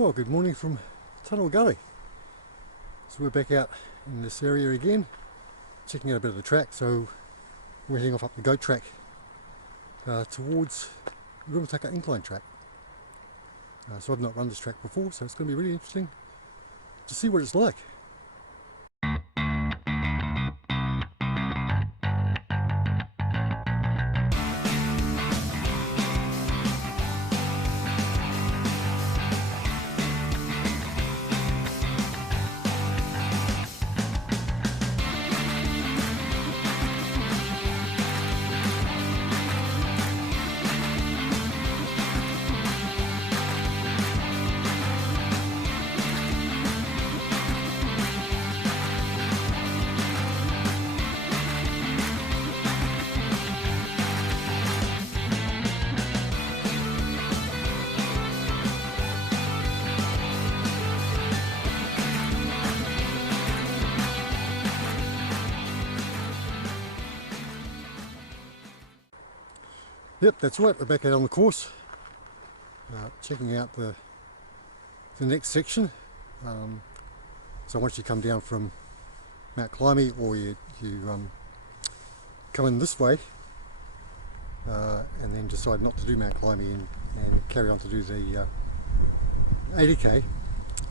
Well, good morning from Tunnel Gully. So we're back out in this area again, checking out a bit of the track. So we're heading off up the goat track towards the Mt incline track. So I've not run this track before, so it's going to be really interesting to see what it's like. Yep, that's right, we're back out on the course, checking out the next section. So once you come down from Mt Climie, or you come in this way and then decide not to do Mt Climie and carry on to do the 80k,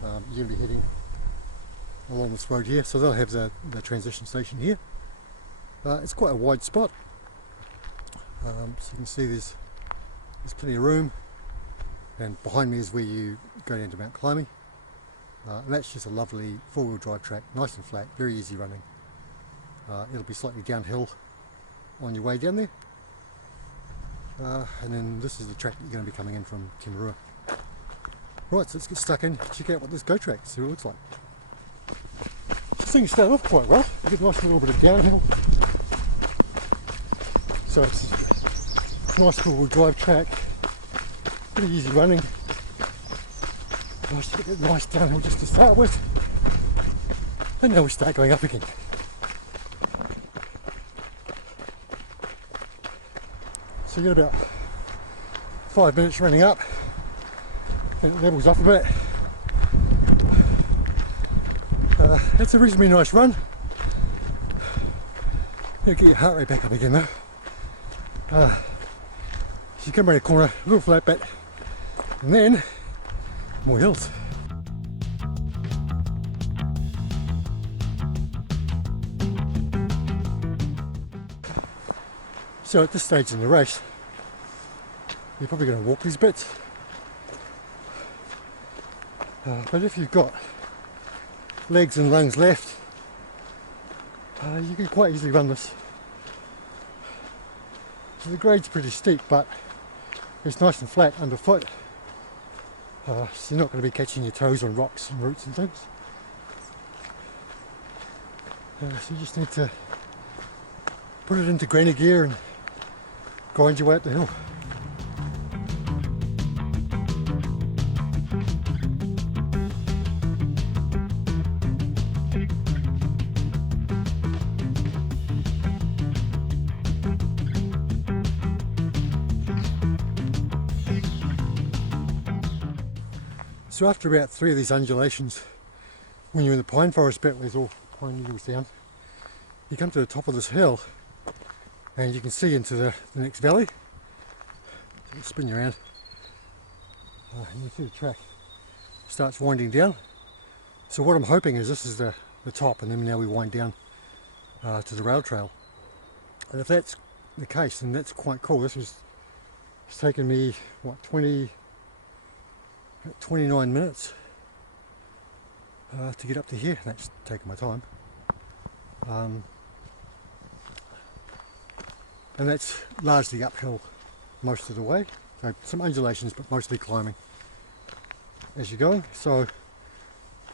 you're going to be heading along this road here. So they'll have the transition station here. It's quite a wide spot. So you can see there's plenty of room, and behind me is where you go down to Mt Climie, and that's just a lovely four-wheel drive track, nice and flat, very easy running. It'll be slightly downhill on your way down there, and then this is the track that you're going to be coming in from Timarua. Right, so let's get stuck in, check out what this goat track, see what it looks like. This thing started off quite well, you get a nice little bit of downhill. So it's a nice four-wheel drive track, pretty easy running. Nice to get a nice downhill just to start with, and now we start going up again. So you get about 5 minutes running up, and it levels off a bit. That's a reasonably nice run. You'll get your heart rate back up again though. So you come around a corner, a little flat bit, and then more hills. So at this stage in the race, you're probably going to walk these bits, but if you've got legs and lungs left, you can quite easily run this. So the grade's pretty steep, but it's nice and flat underfoot, so you're not going to be catching your toes on rocks and roots and things. So you just need to put it into granny gear and grind your way up the hill. So after about 3 of these undulations, when you're in the pine forest bit where there's all pine needles down, you come to the top of this hill and you can see into the next valley. So you spin you around and you see the track starts winding down. So what I'm hoping is this is the top, and then now we wind down to the rail trail. And if that's the case, then that's quite cool. It's taken me, what, 29 minutes to get up to here. That's taken my time, and that's largely uphill most of the way, so some undulations but mostly climbing as you're going. So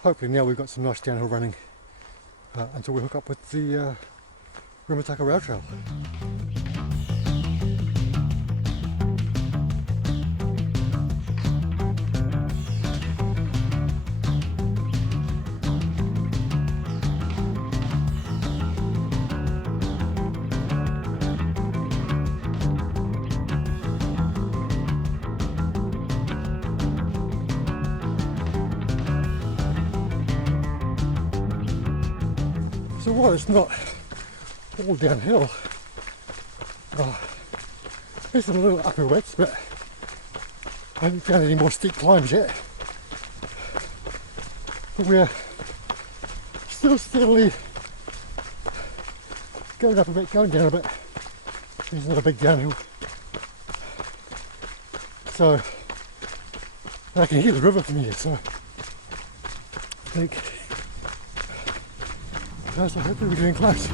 hopefully now we've got some nice downhill running until we hook up with the Mt rail trail. So while it's not all downhill, there's some little upper wets, but I haven't found any more steep climbs yet. But we're still steadily going up a bit, going down a bit. There's not a big downhill. So I can hear the river from here, so I think hopefully we're getting close.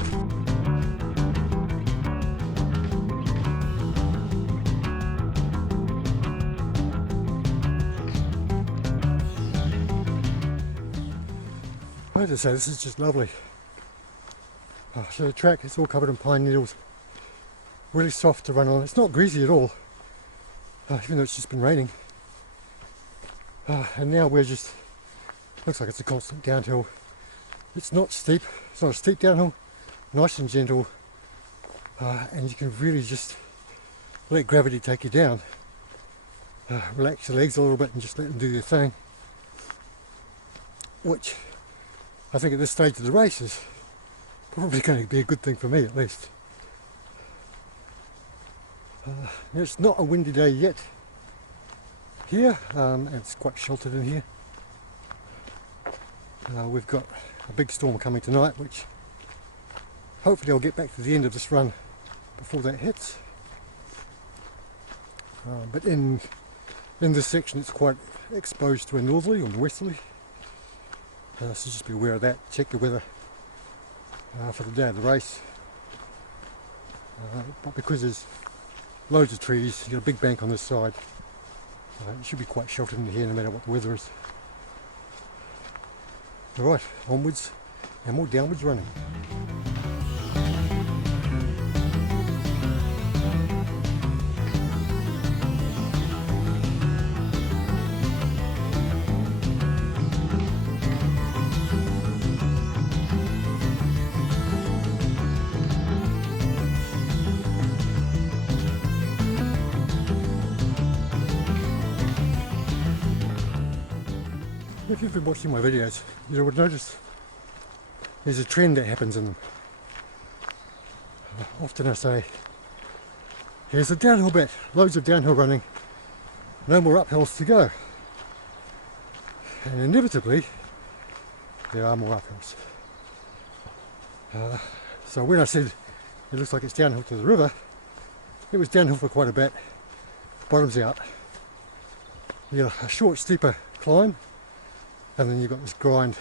I have to say, this is just lovely. So the track is all covered in pine needles, really soft to run on. It's not greasy at all, even though it's just been raining. And now we're just, looks like it's a constant downhill. It's not steep, it's not a steep downhill, nice and gentle, and you can really just let gravity take you down. Relax your legs a little bit and just let them do their thing, which I think at this stage of the race is probably going to be a good thing for me at least. It's not a windy day yet here, and it's quite sheltered in here. We've got a big storm coming tonight, which hopefully I'll get back to the end of this run before that hits. But in this section it's quite exposed to a northerly or norwesterly, so just be aware of that. Check the weather for the day of the race. But because there's loads of trees, you've got a big bank on this side, it should be quite sheltered in here no matter what the weather is. Alright, onwards and more downwards running. If you've been watching my videos, you would notice there's a trend that happens in them. Often I say, here's a downhill bit, loads of downhill running, no more uphills to go. And inevitably, there are more uphills. So when I said it looks like it's downhill to the river, it was downhill for quite a bit, bottoms out. You got a short, steeper climb, and then you've got this grind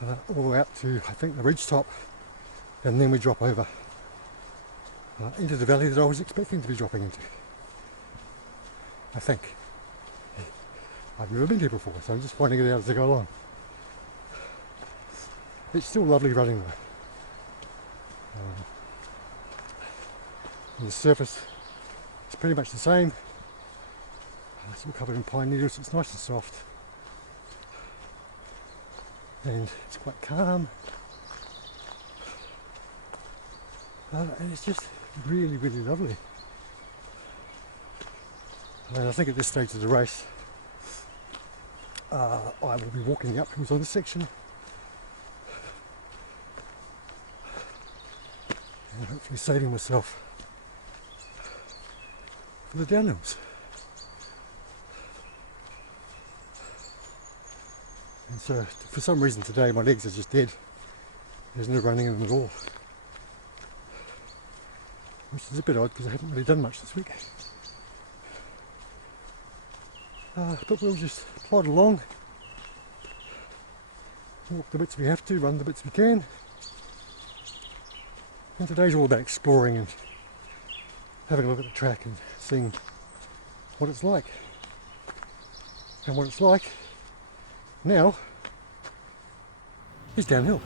all the way up to, I think, the ridge top, and then we drop over into the valley that I was expecting to be dropping into. I think. I've never been here before, so I'm just finding it out as I go along. It's still lovely running though. And the surface is pretty much the same. It's all covered in pine needles, so it's nice and soft. And it's quite calm. And it's just really, really lovely. And I think at this stage of the race, I will be walking the uphills on this section. And hopefully saving myself for the downhills. And so for some reason today my legs are just dead. There's no running in them at all. Which is a bit odd because I haven't really done much this week. But we'll just plod along. Walk the bits we have to, run the bits we can. And today's all about exploring and having a look at the track and seeing what it's like. And what it's like now is downhill.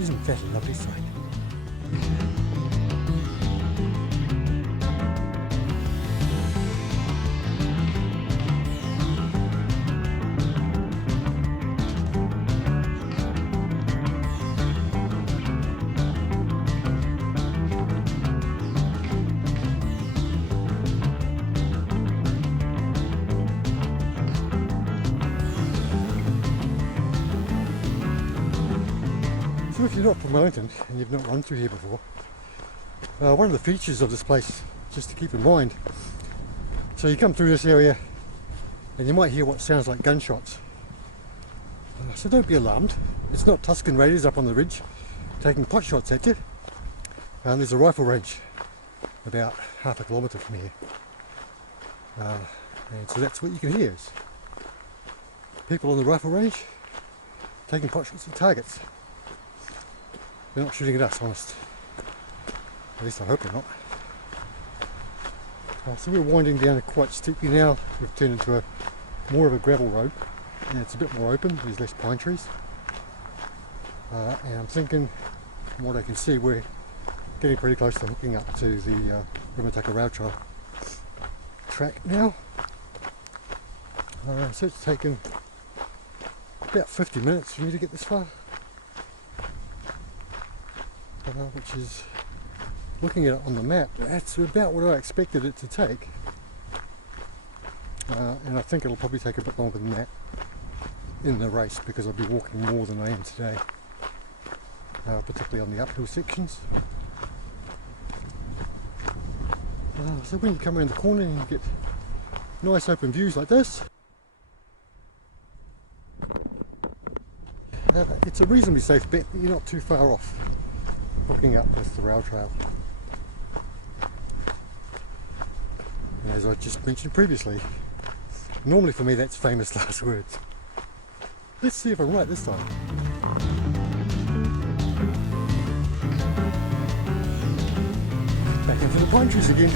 Isn't that a lovely sight? if you're not from Wellington and you've not run through here before, one of the features of this place, just to keep in mind, so you come through this area and you might hear what sounds like gunshots. So don't be alarmed. It's not Tuscan Raiders up on the ridge taking pot shots at you. There's a rifle range about half a kilometre from here. And so that's what you can hear is people on the rifle range taking pot shots at targets. They're not shooting at us, honest. At least I hope they're not. So we're winding down quite steeply now. We've turned into more of a gravel road, and it's a bit more open. There's less pine trees. And I'm thinking, from what I can see, we're getting pretty close to hooking up to the Rimutaka Rail Trail track now. So it's taken about 50 minutes for me to get this far, which is, looking at it on the map, that's about what I expected it to take. And I think it'll probably take a bit longer than that in the race, because I'll be walking more than I am today, particularly on the uphill sections. So when you come around the corner and you get nice open views like this, it's a reasonably safe bet that you're not too far off hooking up with the rail trail. And as I just mentioned previously, normally for me that's famous last words. Let's see if I'm right this time. Back into the pine trees again.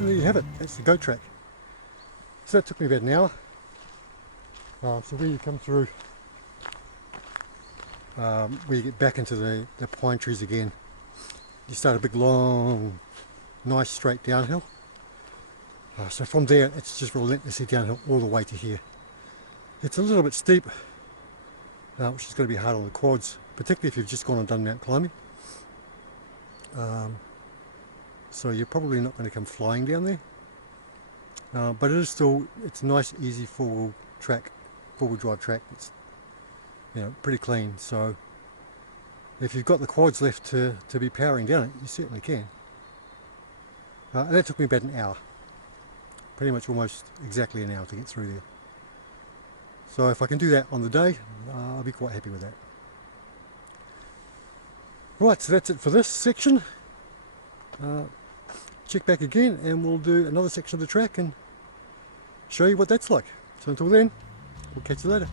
There you have it, that's the goat track. So that took me about an hour. So where you come through, where you get back into the pine trees again, you start a big long, nice straight downhill. So from there it's just relentlessly downhill all the way to here. It's a little bit steep, which is going to be hard on the quads, particularly if you've just gone and done Mt Climie. So you're probably not going to come flying down there, but it is still, it's a nice easy four-wheel drive track. It's, you know, pretty clean, so if you've got the quads left to be powering down it, you certainly can. And that took me about an hour, pretty much almost exactly an hour to get through there. So if I can do that on the day, I'll be quite happy with that. Right, so that's it for this section. Check back again and we'll do another section of the track and show you what that's like. So until then, we'll catch you later.